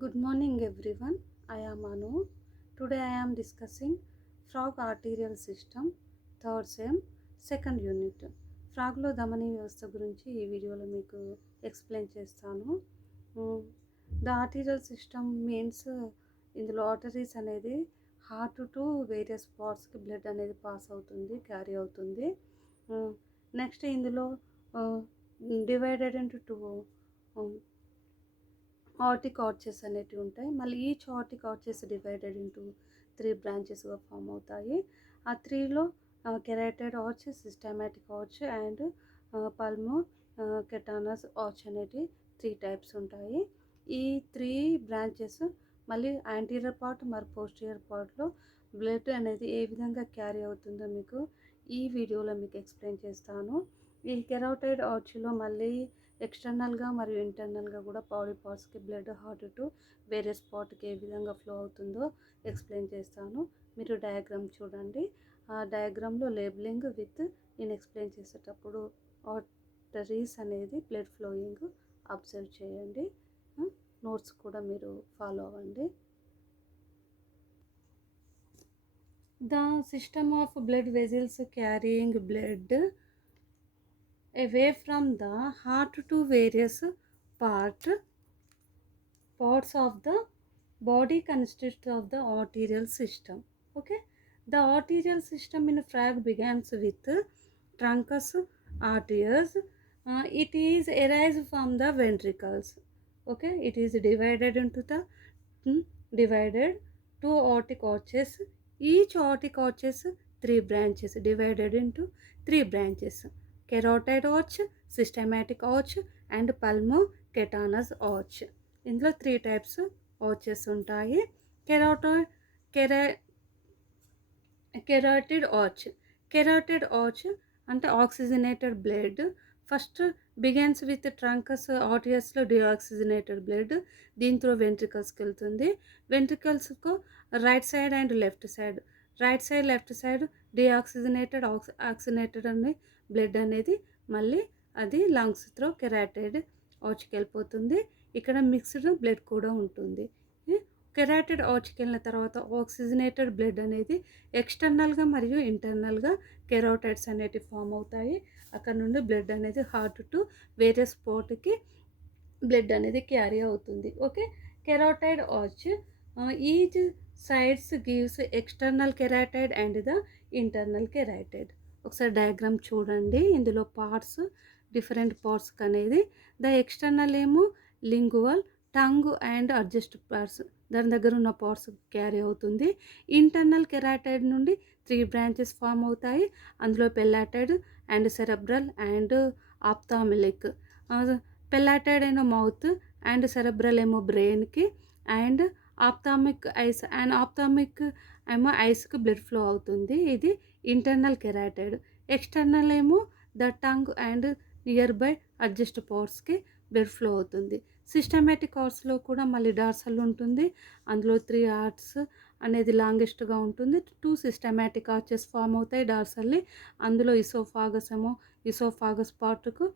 Good morning everyone. I am Anu. Today I am discussing frog arterial system third sem second unit. ఫ్రాగ్లో ధమని వ్యవస్థ గురించి ఈ వీడియోలో మీకు ఎక్స్ప్లెయిన్ చేస్తాను. ద ఆర్టీరియల్ సిస్టమ్ మీన్స్ ఇందులో ఆర్టరీస్ అనేది హార్ట్ టు వేరియస్ పార్ట్స్కి బ్లడ్ అనేది పాస్ అవుతుంది, క్యారీ అవుతుంది. నెక్స్ట్ ఇందులో divided into two aortic arches అనేటివి ఉంటాయి. మళ్ళీ each aortic arches divided into 3 బ్రాంచెస్గా ఫామ్ అవుతాయి. ఆ 3లో carotid arch, systematic arch and pulmocutaneous arch అనేటివి 3 టైప్స్ ఉంటాయి. ఈ 3 బ్రాంచెస్ మళ్ళీ యాంటీరియర్ పార్ట్ మరి పోస్టీరియర్ పార్ట్లో బ్లడ్ అనేది ఏ విధంగా క్యారీ అవుతుందో మీకు ఈ వీడియోలో మీకు ఎక్స్ప్లెయిన్ చేస్తాను. ఈ కెరోటైడ్ ఆర్చ్లో మళ్ళీ ఎక్స్టర్నల్గా మరియు ఇంటర్నల్గా కూడా బాడీ పార్ట్స్కి బ్లడ్ హార్ట్ టు వేరే స్పాట్కి ఏ విధంగా ఫ్లో అవుతుందో ఎక్స్ప్లెయిన్ చేస్తాను. మీరు డయాగ్రామ్ చూడండి. ఆ డయాగ్రామ్లో లేబులింగ్ విత్ నేను ఎక్స్ప్లెయిన్ చేసేటప్పుడు ఆర్టరీస్ అనేది బ్లడ్ ఫ్లోయింగ్ అబ్జర్వ్ చేయండి. నోట్స్ కూడా మీరు ఫాలో అవ్వండి. The system of blood vessels carrying blood away from the heart to various parts of the body consists of the arterial system. Okay, the arterial system in frag begins with truncus arteries. It is arise from the ventricles. Okay, it is divided into the divided two aortic arches. Each aortic arches 3 branches, divided into 3 branches: carotid arch, systematic arch and pulmocatanous arch. ఇందులో 3 types arches ఉంటాయి. Carotid arch అంటే oxygenated blood first begins with truncus ఆర్టియస్లో deoxygenated blood దీని through వెంట్రికల్స్కి వెళ్తుంది. వెంట్రికల్స్కు right side and left side deoxygenated oxygenated అనే blood అనేది మళ్ళీ అది లంగ్స్ త్రూ కెరాటైడ్ ఆర్చ్కి వెళ్ళిపోతుంది. ఇక్కడ మిక్స్డ్ బ్లడ్ కూడా ఉంటుంది. కెరాటెడ్ ఆర్చ్కి వెళ్ళిన తర్వాత ఆక్సిజనేటెడ్ బ్లడ్ అనేది ఎక్స్టర్నల్గా మరియు ఇంటర్నల్గా కెరోటైడ్స్ అనేటివి ఫామ్ అవుతాయి. అక్కడ నుండి బ్లడ్ అనేది హార్ట్ టు వేరే స్పాట్కి బ్లడ్ అనేది క్యారీ అవుతుంది. Okay, carotid arch each sides gives external carotid and the internal carotid. ఒకసారి డయాగ్రామ్ చూడండి. ఇందులో పార్ట్స్ డిఫరెంట్ పార్ట్స్ అనేది ద ఎక్స్టర్నల్ ఏమో lingual, tongue and adjust parts దాని దగ్గర ఉన్న పార్ట్స్ క్యారీ అవుతుంది. ఇంటర్నల్ కెరాటైడ్ నుండి 3 బ్రాంచెస్ ఫామ్ అవుతాయి. అందులో palatine and cerebral and ophthalmic. Palatine ఏమో మౌత్ అండ్ సెరెబ్రల్ ఏమో బ్రెయిన్కి అండ్ ఆప్థామిక్ ఏమో ఐస్కి బ్లడ్ ఫ్లో అవుతుంది. ఇది ఇంటర్నల్ కెరాటైడ్. ఎక్స్టర్నల్ ఏమో the tongue and nearby adjust పార్ట్స్కి బ్లడ్ ఫ్లో అవుతుంది. సిస్టమాటిక్ ఆర్ట్స్లో కూడా మళ్ళీ డార్సల్ ఉంటుంది. అందులో 3 ఆర్ట్స్ అనేది లాంగెస్ట్గా ఉంటుంది. 2 సిస్టమాటిక్ ఆర్చెస్ ఫామ్ అవుతాయి డార్సల్లీ. అందులో ఇసోఫాగస్ పార్ట్కు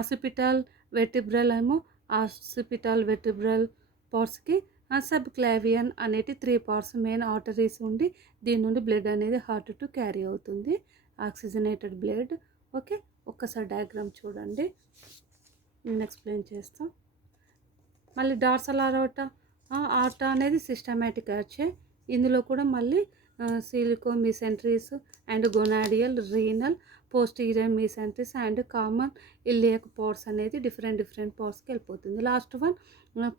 ఆసిపిటల్ వెర్టిబ్రల్ ఏమో ఆసిపిటల్ వెర్టిబ్రల్ పార్ట్స్కి సబ్ క్లావియన్ అనేటి 3 పార్ట్స్ మెయిన్ ఆర్టరీస్ ఉండి దీని నుండి బ్లడ్ అనేది హార్ట్ టు క్యారీ అవుతుంది, ఆక్సిజనేటెడ్ బ్లడ్. ఓకే, ఒక్కసారి డయాగ్రామ్ చూడండి, నేను ఎక్స్ప్లెయిన్ చేస్తాను. మళ్ళీ డార్సల్ ఆర్టా అనేది సిస్టమాటిక్ ఆర్చే. ఇందులో కూడా మళ్ళీ coeliacomesenteric and gonadal, renal, posterior mesenteric and common iliac parts అనేది డిఫరెంట్ పార్ట్స్కి వెళ్ళిపోతుంది. Last one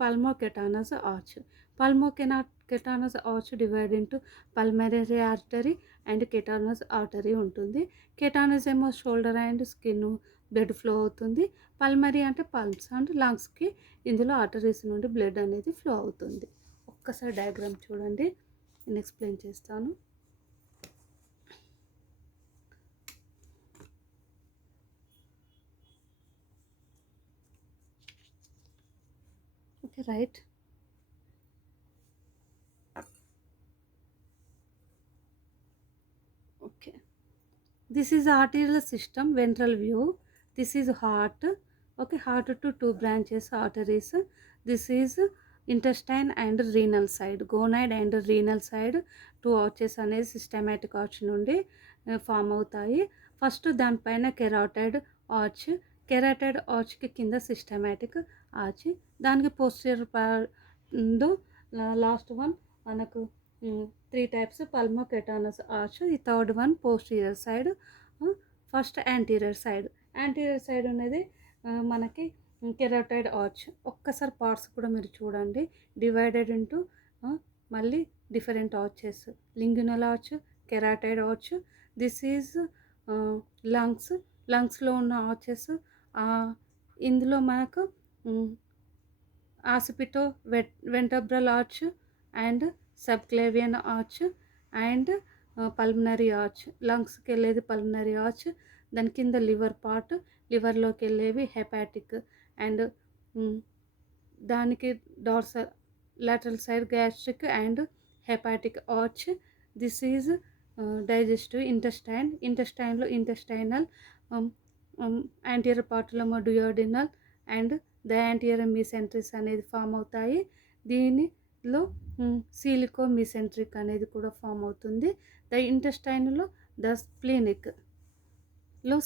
pulmocutaneous arch. Pulmocutaneous arch divide into pulmonary artery and cutaneous artery ఉంటుంది. కెటానస్ ఏమో shoulder and skin blood flow అవుతుంది. Pulmonary అంటే pulse and లంగ్స్కి ఇందులో arteries నుండి బ్లడ్ అనేది ఫ్లో అవుతుంది. ఒక్కసారి డయాగ్రామ్ చూడండి, నేను ఎక్స్ప్లెయిన్ చేస్తాను. Okay, right. Okay, this is arterial system ventral view. This is heart. Okay, heart to 2 branches arteries. This is intestine and renal side, gonad and renal side two arches అనేది సిస్టమాటిక్ ఆర్చ్ నుండి form అవుతాయి. First దానిపైన carotid arch, carotid ఆర్చ్కి కింద systematic arch, దానికి posterior part last one మనకు three types pulmocutaneous arch, ఈ third one posterior side, first anterior side. Anterior side అనేది మనకి కెరాటైడ్ ఆర్చ్. ఒక్కసారి పార్ట్స్ కూడా మీరు చూడండి, డివైడెడ్ ఇంటూ మళ్ళీ different arches, lingual arch, carotid arch. This is lungs, లంగ్స్లో ఉన్న ఆర్చెస్. ఇందులో మనకు occipitovertebral arch and subclavian arch and pulmonary arch. లంగ్స్కి వెళ్ళేది పల్మనరీ ఆర్చ్, దాని కింద లివర్ పార్ట్, లివర్లోకి వెళ్ళేవి హెపాటిక్ అండ్ దానికి dorsal lateral side gastric and hepatic arch. This is digestive intestine, intestineలో intestinal, anterior partలో duodenal and the anterior mesenteries అనేది ఫామ్ అవుతాయి. దీనిలో సీలికో మీసెంట్రిక్ అనేది కూడా ఫామ్ అవుతుంది. ద ఇంటెస్టైన్లో ద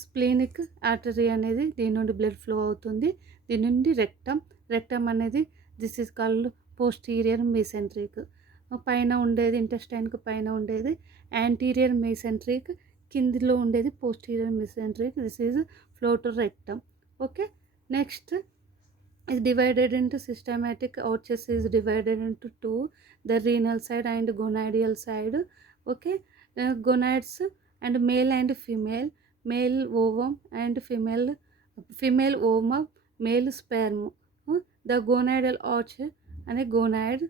స్ప్లీనిక్ ఆర్టరీ అనేది దీని నుండి బ్లడ్ ఫ్లో అవుతుంది. దీని నుండి రెక్టమ్ అనేది this is called posterior mesenteric. పైన ఉండేది ఇంటెస్టైన్కి పైన ఉండేది యాంటీరియర్ మీసెంట్రిక్, కిందిలో ఉండేది posterior mesenteric. This is flow to rectum. Okay, next is divided into systematic arches is divided into two, the renal side and gonadial side. Okay, gonads and male and female, male ovum and female ovum, male sperm. The gonadal arch and a gonad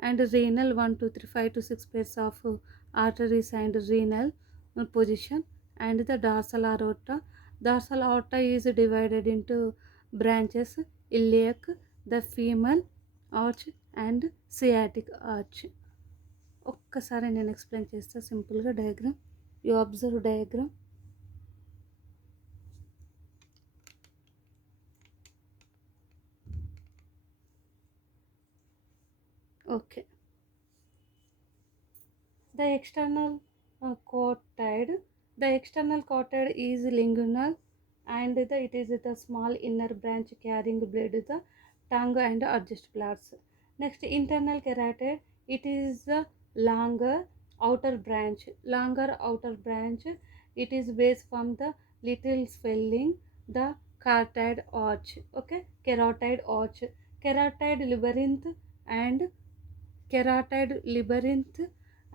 and renal 1 2 3 5 to 6 pairs of arteries and renal position, and the dorsal aorta. Dorsal aorta is divided into branches, iliac, the femoral arch and sciatic arch. ఒక్కసారి నేను ఎక్స్ప్లెయిన్ చేస్తా సింపుల్గా diagram. You observe diagram. Okay, the external carotid, the external carotid is lingual and it is the small inner branch carrying blood, the tongue and adjust parts. Next, internal carotid, it is the longer outer branch, it is based from the little swelling, the carotid arch. Okay, carotid arch, carotid labyrinth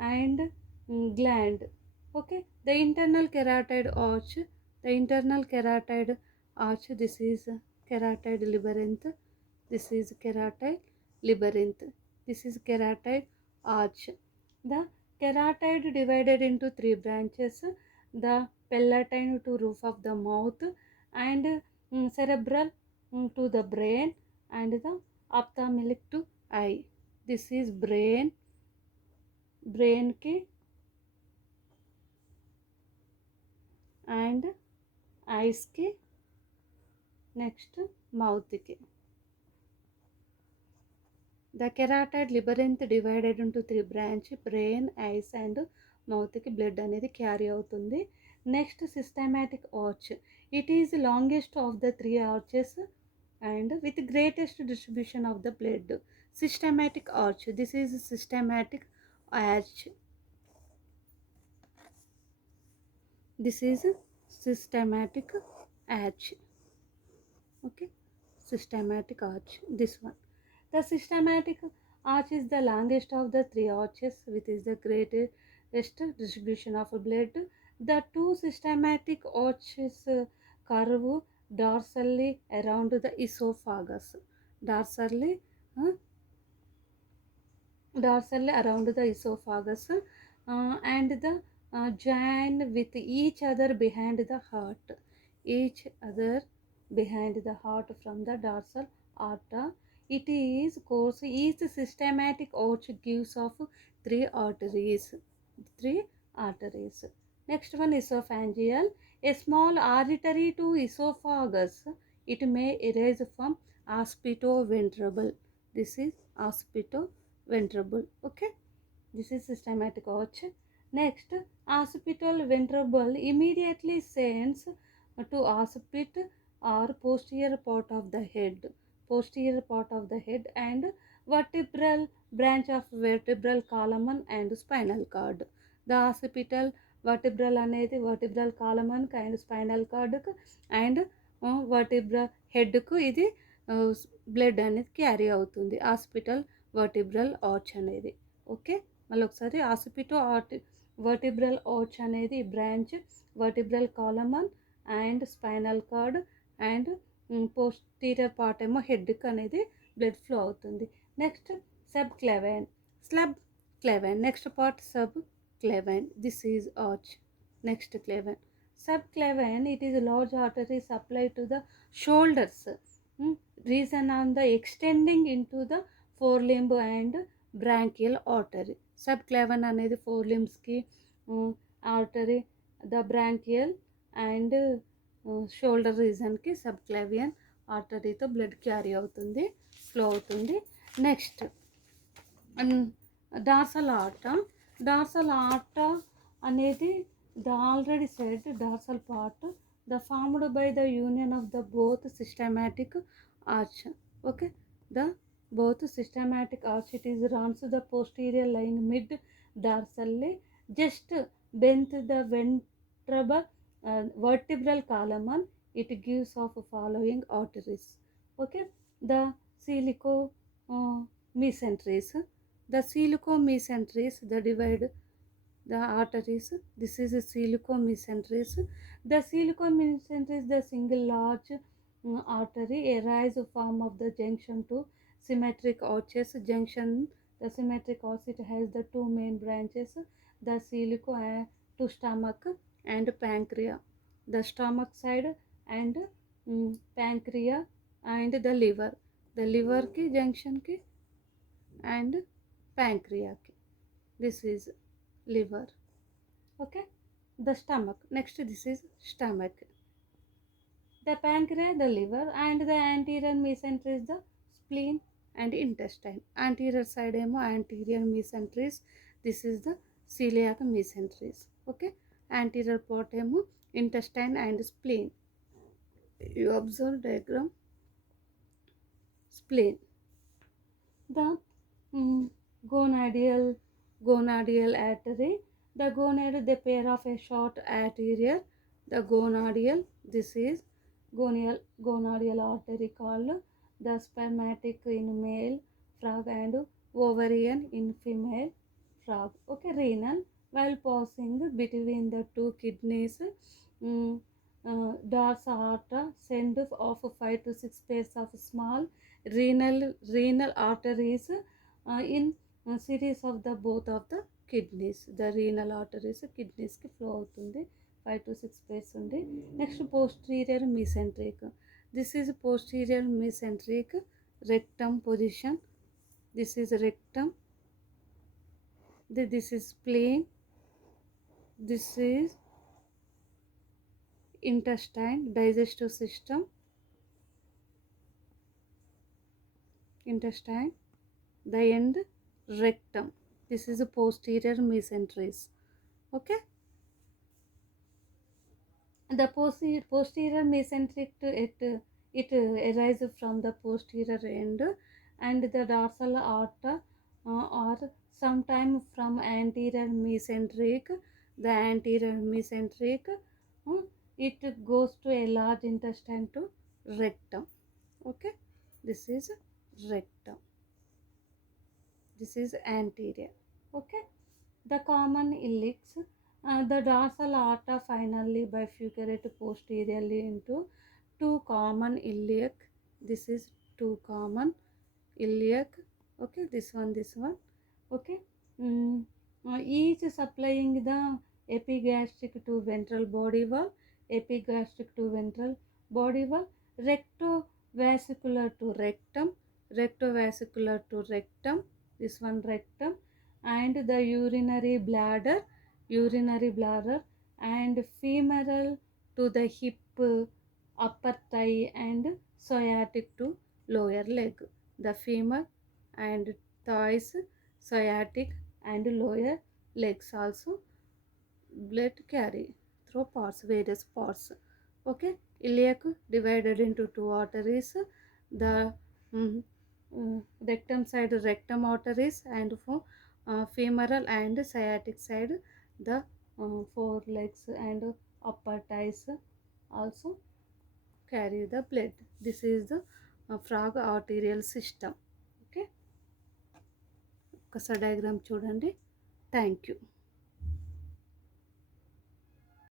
and gland. Okay, the internal carotid arch, this is carotid labyrinth, this is carotid labyrinth, this is carotid arch. The carotid divided into three branches, the palatine to roof of the mouth and cerebral to the brain and the ophthalmic to eye. This is brain की and eyes की, next mouth की. The carotid labyrinth divided into three branch, brain, eyes and mouth की blood అనేది carry అవుతుంది. Next systematic arch, it is longest of the three arches and with greatest distribution of the blood. Systematic arch, this is systematic arch, this is systematic arch. Okay, systematic arch, this one. The systematic arch is the longest of the three arches which is the greatest distribution of blood. The two systematic arches curve dorsally around the esophagus, dorsally around the esophagus and the join with each other behind the heart, from the dorsal aorta. It is course, each systematic arch gives of three arteries. Next one, esophageal, a small artery to esophagus, it may arise from ospito ventrable. This is occipito-ventrable. Okay, this is systematic arch. Next, occipital ventrable immediately sends to occipit or posterior part of the head, and vertebral branch of vertebral column and spinal cord. The occipital vertebral అనేది vertebral column and spinal cord and vertebral head కు ఇది బ్లడ్ అనేది carry అవుతుంది occipitovertebral arch అనేది. Okay, మళ్ళీ ఒకసారి occipitovertebral arch అనేది branch vertebral column and spinal cord and posterior part ఏమో హెడ్కి అనేది బ్లడ్ ఫ్లో అవుతుంది. Next subclavian, next part subclavian, this is arch. Next clavian, subclavian, it is a large artery supplied to the shoulders, reason on the extending into the forelimb and branchial artery. Subclavian అనేది forelimbs కి artery, the branchial and shoulder region కి subclavian artery తో blood carry అవుతుంది, ఫ్లో అవుతుంది. Next dorsal ఆర్టా అనేది the already said dorsal part, the formed by the union of the both systematic arch. Okay, the both systematic arch, it is runs the posterior lying mid dorsally just beneath the vertebral column. It gives off following arteries. Okay, the silico mesenteries, the divide the arteries. This is a silicomesenteries. The silicomesenteries, the single large artery, a rise form of the junction to symmetric arches. The symmetric arch, it has the two main branches, the silico to stomach and pancreas. The stomach side and pancreas and the liver. The liver ki junction ki and pancreas ki. This is liver. Okay, the stomach. Next, this is stomach. The pancreas, the liver, and the anterior mesentery is the spleen and intestine. Anterior side emo anterior mesenteries. This is the celiac mesenteries. Okay, anterior part emo intestine and spleen. You observe diagram. Spleen. The gonadial artery. The gonad, the pair of a short arterial. The gonadial, this is gonadial artery called the spermatic in male frog and ovarian in female frog. Okay, renal, while passing between the two kidneys, dorsal aorta send off 5 to 6 pairs of small renal arteries in series of the both of the kidneys. The renal arteries kidneys ki flow అవుతుంది 5 to 6 pairs ఉంది. Next posterior mesenteric, this is posterior mesenteric rectum position. This is rectum, this is spleen, this is intestine, digestive system, intestine, the end rectum. This is a posterior mesenteries. Okay, the posterior mesenteric, it arises from the posterior end, and the dorsal aorta or sometime from anterior mesenteric. The anterior mesenteric, it goes to a large intestine to rectum. Okay, this is rectum, this is anterior. Okay, the common iliacs, the dorsal aorta finally bifurcate posteriorly into two common iliac. This is two common iliac. Okay, this one. Okay, each supplying the epigastric to ventral body wall, rectovascular to rectum, this one rectum, and the urinary bladder, and femoral to the hip, upper thigh, and sciatic to lower leg. The femur, and thighs, sciatic and lower legs also blood carry through parts, various parts. Okay, iliac divided into two arteries, the mm, rectum side rectum arteries, and for femoral and sciatic side the four legs and upper thighs also carry the blood. This is the frog arterial system. Okay, ఒకసారి diagram చూడండి. Thank you.